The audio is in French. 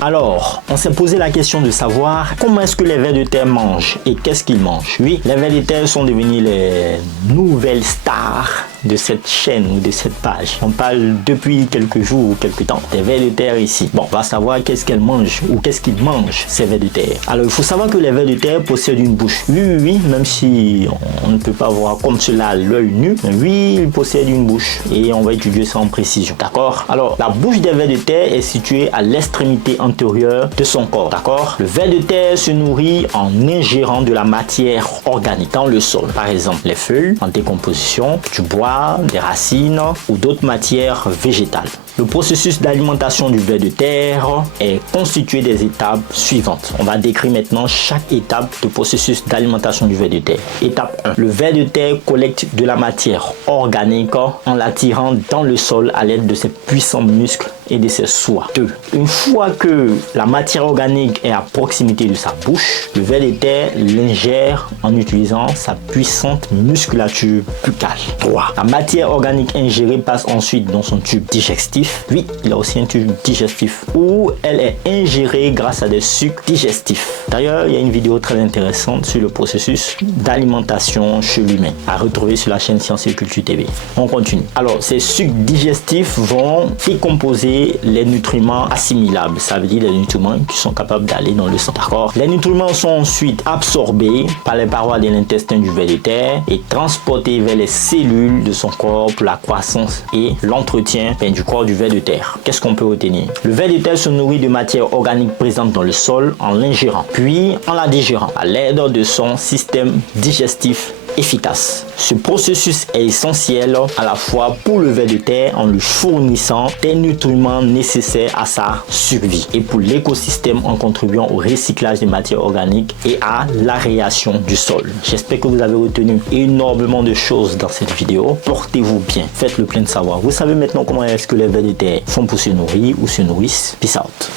Alors, on s'est posé la question de savoir comment est-ce que les vers de terre mangent et qu'est-ce qu'ils mangent. Oui, les vers de terre sont devenus les nouvelles stars de cette chaîne ou de cette page. On parle depuis quelques jours ou quelques temps des vers de terre ici. Bon, on va savoir qu'est-ce qu'elles mangent ou qu'est-ce qu'ils mangent ces vers de terre. Alors, il faut savoir que les vers de terre possèdent une bouche. Oui, même si on ne peut pas voir comme cela à l'œil nu, mais oui, ils possèdent une bouche et on va étudier ça en précision. D'accord? Alors, la bouche des vers de terre est située à l'extrémité antérieure de son corps. D'accord? Le ver de terre se nourrit en ingérant de la matière organique dans le sol. Par exemple, les feuilles en décomposition, du bois, des racines ou d'autres matières végétales. Le processus d'alimentation du ver de terre est constitué des étapes suivantes. On va décrire maintenant chaque étape du processus d'alimentation du ver de terre. Étape 1. Le ver de terre collecte de la matière organique en l'attirant dans le sol à l'aide de ses puissants muscles et de ses soies. 2. Une fois que la matière organique est à proximité de sa bouche, le ver de terre l'ingère en utilisant sa puissante musculature buccale. 3. La matière organique ingérée passe ensuite dans son tube digestif. Oui, il a aussi un tube digestif où elle est ingérée grâce à des sucs digestifs. D'ailleurs, il y a une vidéo très intéressante sur le processus d'alimentation chez l'humain à retrouver sur la chaîne Sciences et Culture TV. On continue. Alors, ces sucs digestifs vont décomposer les nutriments assimilables. Ça veut dire les nutriments qui sont capables d'aller dans le sang. D'accord? Les nutriments sont ensuite absorbés par les parois de l'intestin du ver de terre et transportés vers les cellules de son corps pour la croissance et l'entretien du corps du ver de terre. Qu'est-ce qu'on peut retenir? Le ver de terre se nourrit de matière organique présente dans le sol en l'ingérant, puis en la digérant à l'aide de son système digestif efficace. Ce processus est essentiel à la fois pour le ver de terre en lui fournissant des nutriments nécessaires à sa survie et pour l'écosystème en contribuant au recyclage des matières organiques et à l'aération du sol. J'espère que vous avez retenu énormément de choses dans cette vidéo. Portez-vous bien, faites le plein de savoir. Vous savez maintenant comment est-ce que les vers de terre font pour se nourrir ou se nourrissent. Peace out.